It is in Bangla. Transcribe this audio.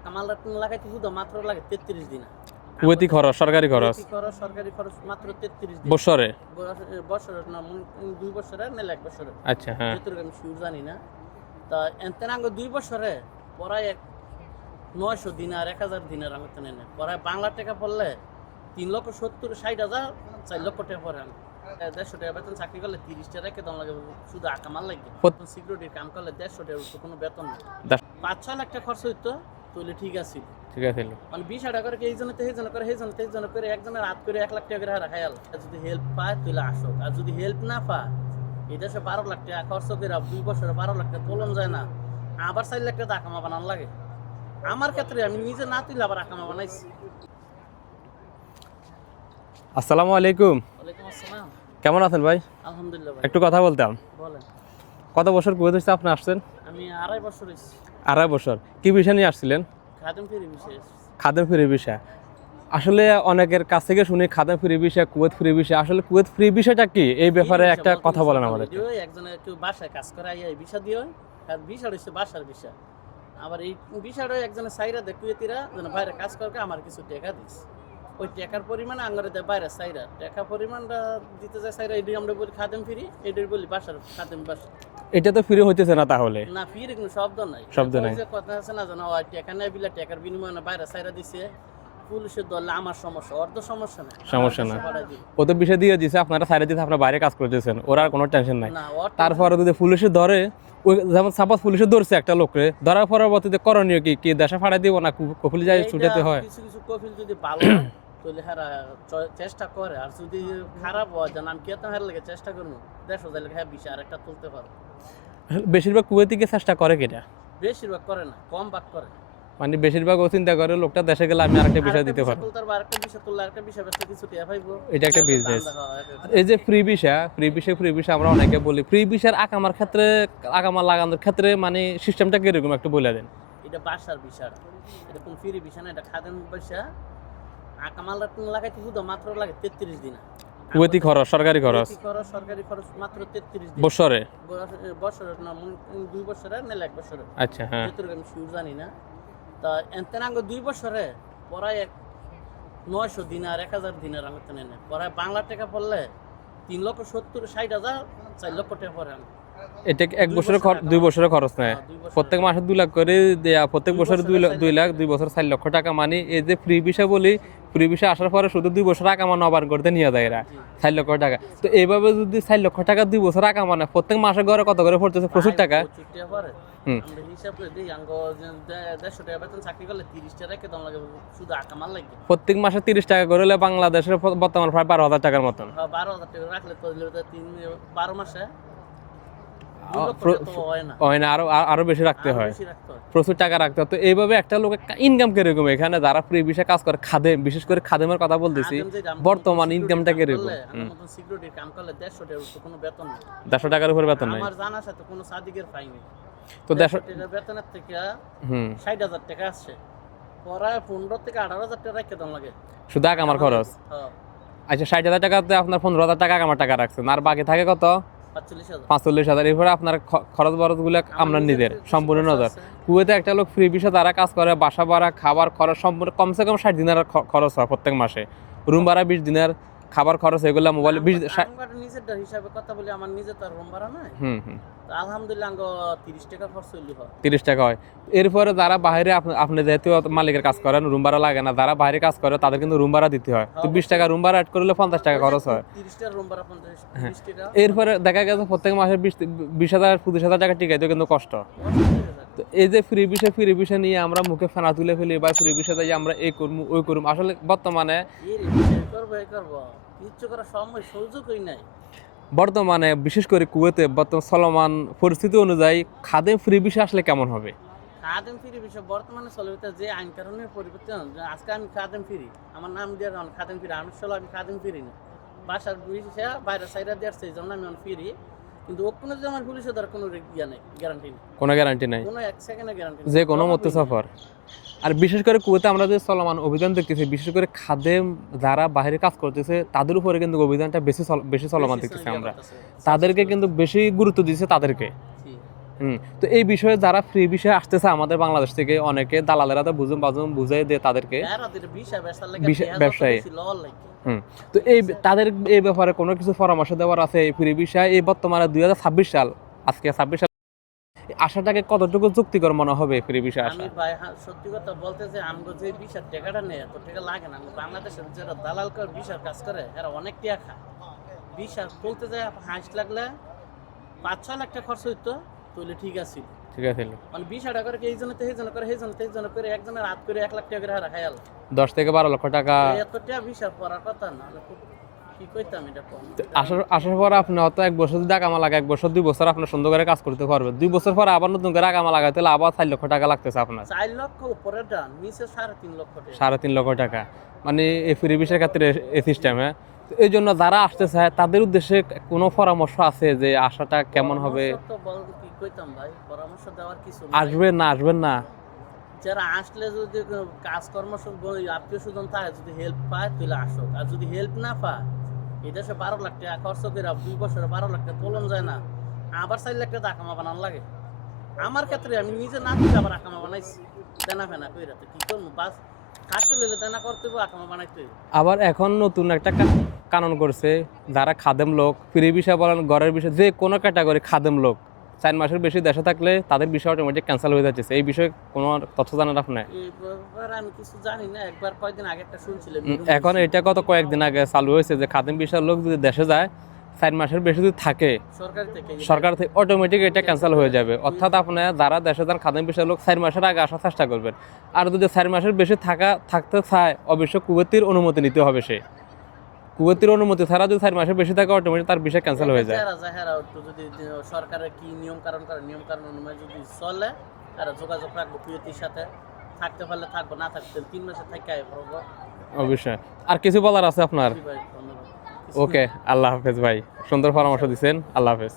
আকামাল লাগাইতে শুধু মাত্র লাগে 33 দিন। কুয়েতি খরচ, সরকারি খরচ, সরকারি খরচ মাত্র 33 দিন বছরে। বছরের না 2 বছরে না 1 বছরে। আচ্ছা, হ্যাঁ। যতটুকু আমি শিওর জানি না। তা এনতেন আঙ্গ 2 বছরে পড়ায় 900 দিনার 1000 দিনার আমি তো নেই পড়ায় বাংলা টাকা পড়লে 3,70,60,000 4 লক্ষ টাকা পড়ে আমি 150 টাকা বেতন চাকরি করলে 30 টাকা রেখে দাম লাগে শুধু আকামাল লাগে। সিকিউরিটির কাম করলে 150 টাকা কোনো বেতন নেই। 5-6 লাখ টাকা খরচ হইতো তাহলে ঠিক আছে, ঠিক আছে। মানে 20 টাকা করে এই জন্য সেই জন্য করে সেই জন্য সেই জন্য করে একজনের রাত করে 1 লাখ টাকা করে রাখাই আল। যদি হেল্প পায় তাহলে আসুক, আর যদি হেল্প না পায় এই দেশে 12 লাখ টাকা খরচ করে 2 বছরে 12 লাখ টাকা তোলন যায় না, আবার 4 লাখ টাকা আকামা বানান লাগে। আমার ক্ষেত্রে আমি নিজে না তুলে আবার আকামা বানাইছি। আসসালামু আলাইকুম। ওয়ালাইকুম আসসালাম। কেমন আছেন ভাই? আলহামদুলিল্লাহ ভাই। একটু কথা বলতাম। বলেন। কত বছর কুয়েত হয়েছে আপনি আসছেন? আমি 2.5 বছর হইছে। 2.5 বছর। কি বিষয় নিয়ে আসছিলেন? খাদেম ফিরে বিষয়। খাদেম ফ্রি ভিসা। আসলে অনেকের কাছ থেকে শুনি খাদেম free visa, Kuwait free visa. আসলে কুয়েত ফ্রি বিষয়টা কি, এই ব্যাপারে একটা কথা বলেন আমাদের। একজনের কেউ বাসায় কাজ করে এই ভিসা দিও, আর ভিসা হচ্ছে বাসার ভিসা। আবার এই ভিসাটা একজনের সাইরা দেয় কুয়েতিরা যেন বাইরে কাজ করে আমার কিছু টাকা দিস, ওই টাকার পরিমাণ আঙ্গারে দেয় বাইরে সাইরা টাকা পরিমাণটা দিতে যায় সাইরা। এটি আমরা বলি খাদেম ফ্রি, এটি বলি বাসার খাদেম বাসা। এটা তো ফ্রি হইতেছে না তাহলে? না, ফ্রি কোনো শব্দ নাই, শব্দ নাই। কথা আছে না জানো, ওই টাকা নেই বিলা টাকার বিনিময়ে বাইরে সাইরা দিছে। পুলিশের দলে আমার সমস্যা, অর্ধ সমস্যা না, সমস্যা না। ও তো বিষয় দিয়ে দিছে, আপনারা সাইডে দিতে আপনারা বাইরে কাজ করতেছেন, ওরা আর কোনো টেনশন নাই। তারপরে যদি পুলিশে ধরে, ওই যেমন সাপোজ পুলিশে ধরছে একটা লোকরে, ধরার পরবর্তীতে করণীয় কি, কি দেশে ফাড়াই দিব না কফিল যায় ছুটাতে হয়? কিছু কিছু কফিল যদি ভালো তাহলে হারা চেষ্টা করে, আর যদি খারাপ হয় যেন আমি কেতন হার লাগে চেষ্টা করবো দেশ যাইলে হ্যাঁ বিষয় আরেকটা তুলতে পারবো। বেশিরভাগ কুয়েতিকে চেষ্টা করে কিনা? বেশিরভাগ করে না, কম ভাগ করে। মানে বেশিরভাগ ও চিন্তা করে লোকটা দেশে গেলে আমি আরেকটা বিষয় দিতে পারবো, আরেকটা বিষয় তুললে আরেকটা বিষয় ব্যস্ত কিছু টিয়া পাইবো, এটা একটা বিজনেস। এই যে ফ্রি ভিসা, ফ্রি ভিসা আমরা অনেকে বলি, ফ্রি ভিসার আকামার ক্ষেত্রে, আকামা লাগানোর ক্ষেত্রে মানে সিস্টেমটা কিরকম একটু বলে দেন। এটা বাসার বিষয়, এটা কোন ফ্রি বিষয় না, এটা খাদেম পয়সা। আকামাল লাগাইতে শুধু মাত্র লাগে 33 দিন। কুয়েতি খরচ, সরকারি খরচ, সরকারি খরচ মাত্র 33 দিন বছরে। বছরের না 2 বছরে না 1 বছরে। আচ্ছা, হ্যাঁ। যতটুকু আমি শিওর জানি না। তা এনতেন আঙ্গ 2 বছরে পড়ায় 900 দিনার 1000 দিনার আমি তো নেই পড়ায় বাংলা টাকা পড়লে 3,70,60,000 4 লক্ষ টাকা পড়ে আমি। এটা 1 বছরের 2 বছরের খরচ নেয়, প্রত্যেক মাসে 2 লাখ করে দেয়া, প্রত্যেক বছরে 2 লাখ 2 বছর 4 লক্ষ টাকা। মানে এই যে ফ্রি ভিসা বলি, ফ্রি ভিসা আসার পরে শুধু 2 বছর আকামা নবায়ন করতে নিয়ে যায় এরা 4 লক্ষ টাকা। তো এইভাবে যদি 4 লক্ষ টাকা 2 বছর আকামা নেয়, প্রত্যেক মাসে ঘরে কত করে পড়তেছে? প্রচুর টাকা। আমরা হিসাব করে দিই আঙ্গ 150 টাকা বেতন চাকরি করলে 30 টাকা রেখে দাম লাগে শুধু আকামাল লাগে। প্রত্যেক মাসে 30 টাকা করে হলে বাংলাদেশের বর্তমান প্রায় 12,000 টাকার মতন। 12,000 টাকা রাখলে তো 12 মাসে হয় না, আরো বেশি রাখতে হয়, প্রচুর টাকা রাখতে হয়। তো এইভাবে একটা লোক ইনকাম কিরকম এখানে যারা ফ্রি ভিসা কাজ করে, খাদেম, বিশেষ করে খাদেমের কথা বলতেছি, বর্তমান ইনকামটা কিরকম? সিকিউরিটির কাম করলে 150 টাকা কোনো বেতন নেই, 150 টাকার উপর বেতন নাই। আমার জানার সাথে কোনো সাদিকের পাইনি। তো 150 টাকা বেতনের থেকে 60,000 টাকা আসছে, পরে 15 থেকে 18,000 টাকা রেখে দাম লাগে শুধু আকামার খরচ। আচ্ছা, 60,000 টাকাতে আপনার 15,000 টাকা আকামার টাকা রাখছেন, আর বাকি থাকে কত? 45,000। এরপরে আপনার খরচ বরচ গুলো আপনার নিজের সম্পূর্ণ নজর। কুয়েতে একটা লোক ফ্রি ভিসা তারা কাজ করে, বাসা ভাড়া, খাবার খরচ সম্পূর্ণ কমসে কম 60 দিনের খরচ হয় প্রত্যেক মাসে। রুম ভাড়া 20 দিনের, খাবার খরচ এগুলো মোবাইল 20 নিজের হিসাবে কথা বলি, আমার নিজে তো আর রুম ভাড়া নাই। আলহামদুলিল্লাহ 30 টাকা খরচ হইলি হয়, 30 টাকা হয়। এরপরে যারা বাইরে, আপনি যেহেতু মালিকের কাজ করেন, রুম ভাড়া লাগে না, যারা বাইরে কাজ করে তাদের কিন্তু রুম ভাড়া দিতে হয়। তো 20 টাকা রুম ভাড়া অ্যাড করলে 50 টাকা খরচ হয়। 30 টাকা রুম ভাড়া 50 টাকা। এরপরে দেখা গেছে প্রত্যেক মাসে 20,000 25,000 টাকা টিকাইতে কিন্তু কষ্ট। তো এই যে ফ্রি ভিসা নিয়ে আমরা মুখে ফেনা তুলে ফেলি, বা ফ্রি ভিসা যাই আমরা এই করবো ওই করবো, আসলে বর্তমানে বর্তমানে বিশেষ করে কুয়েতে বর্তমান চলমান পরিস্থিতি অনুযায়ী খাদেম ফ্রি ভিসা আসলে কেমন হবে? খাদেম ফ্রি বিষয় বর্তমানে চলে যে আইন কারণের পরিবর্তন, আজকে আমি খাদেম ফ্রি, আমার নাম দিয়ে খাদেম ফ্রি, আমি খাদেম ফ্রি না, বাসার বিষয় বাইরে সাইডা দিয়ে আসছে, এই জন্য আমি ফ্রি। কিন্তু ওখানে যে আমার পুলিশে ধর কোনো ইয়া নেই, গ্যারান্টি নেই, কোনো গ্যারান্টি নাই, কোনো 1 সেকেন্ডের গ্যারান্টি যে কোনো মতো সফর। আর বিশেষ করে কুয়েতে আমরা যে চলমান অভিযান দেখতেছি, বিশেষ করে খাদেম যারা বাইরে কাজ করতেছে তাদের উপরে কিন্তু অভিযানটা বেশি চলমান দেখতেছি আমরা, তাদেরকে কিন্তু বেশি গুরুত্ব দিচ্ছে তাদেরকে। তো এই বিষয়ে যারা ফ্রি বিষয়ে আসতেছে আমাদের বাংলাদেশ থেকে অনেকে দালালেরা তো বুঝাই দেয় তাদেরকে ব্যবসায়ী। তো এই তাদের এই ব্যাপারে কোনো কিছু পরামর্শ দেওয়ার আছে এই ফ্রি বিষয় এই বর্তমানে 2026 সাল, আজকে 26 সাল, আশাটাকে কতটুকু যুক্তিকর মনে হবে ফ্রি বিষয় আসা? আমি ভাই সত্যি কথা বলতে যে আমগো যে বিষয় টাকাটা নেই তো টাকা লাগে না, বাংলাদেশের যারা দালাল করে বিষয় কাজ করে এরা অনেক টাকা খায়। বিষয় বলতে যায় হাঁস লাগলে 5-6 লাখ টাকা খরচ হইতো তাহলে ঠিক আছে, ঠিক আছে, মানে 20 টাকা করে এই জন্য তো এই জন্য করে এই জন্য তো এই জন্য করে একজনের হাত করে 1 লাখ টাকা করে হারা খায়াল 10 থেকে 12 লক্ষ টাকা। এত টাকা বিষয় পড়ার কথা না, কি কইতাম এটা কোন আসার পর আপনি হয়তো 1 বছর যদি আগামা লাগে 1 বছর 2 বছর আপনি সুন্দর করে কাজ করতে পারবেন, 2 বছর পর আবার নতুন করে আগামা লাগাইতে হলে আবার 4 লক্ষ টাকা লাগতেছে আপনার। 4 লক্ষ উপরে ডান নিচে 3.5 লক্ষ টাকা, 3.5 লক্ষ টাকা, মানে এই ফ্রি বিষয়ের ক্ষেত্রে এই সিস্টেমে। এই জন্য যারা আসতে চায় তাদের উদ্দেশ্যে কোনো পরামর্শ আছে যে আশাটা কেমন হবে? তো বল কি কইতাম ভাই, পরামর্শ দেওয়ার কিছু আসবেন না যারা আসলে যদি কাজকর্ম আত্মীয় স্বজন থাকে যদি হেল্প পায় তাহলে আসুক, আর যদি হেল্প না পায় এই দেশে 12 লাখ টাকা খরচ করে 2 বছরে 12 লাখ টাকা তোলন যায় না, আবার 4 লাখ টাকা আকামা বানানো লাগে। আমার ক্ষেত্রে আমি নিজে না দিতে আবার আকামা বানাইছি দেনা ফেনা কইরা, তো কি করবো বাস খাতে লইলে দেনা করতে হবে আকামা বানাইতে। আবার এখন নতুন একটা কানুন করছে, যারা খাদেম লোক ফ্রি বিষয় বলেন ঘরের বিষয় যে কোনো ক্যাটাগরি খাদেম লোক 4 মাসের বেশি দেশে থাকলে তাদের বিষয় অটোমেটিক ক্যান্সেল হয়ে যাচ্ছে। এই বিষয়ে কোনো তথ্য জানেন আপনি? এবার আমি কিছু জানি না, একবার কয়েকদিন আগে একটা শুনছিলাম। এখন এটা কয়েকদিন আগে চালু হয়েছে যে খাদেম বিষয়ের লোক যদি দেশে যায় 4 মাসের বেশি যদি থাকে সরকার থেকে অটোমেটিক এটা ক্যান্সেল হয়ে যাবে। অর্থাৎ আপনার যারা দেশে যান খাদেম বিষয়ের লোক 4 মাসের আগে আসার চেষ্টা করবেন। আর যদি 4 মাসের বেশি থাকতে চায় অবশ্য কুয়েতের অনুমতি নিতে হবে। সে কুয়েতের অনুমতি ছাড়া যদি 4 মাসের বেশি থাকে অটোমেটিক তার বিষয় ক্যান্সেল হয়ে যায়। যদি সরকারের কি নিয়ম কারণ অনুযায়ী যদি চলে তারা যোগাযোগ রাখবো কুয়েতির সাথে, থাকতে পারলে থাকবো, না থাকতে 3 মাসে থেকে পড়বো। অবশ্যই। আর কিছু বলার আছে আপনার? ওকে, আল্লাহ হাফেজ ভাই, সুন্দর পরামর্শ দিচ্ছেন, আল্লাহ হাফেজ।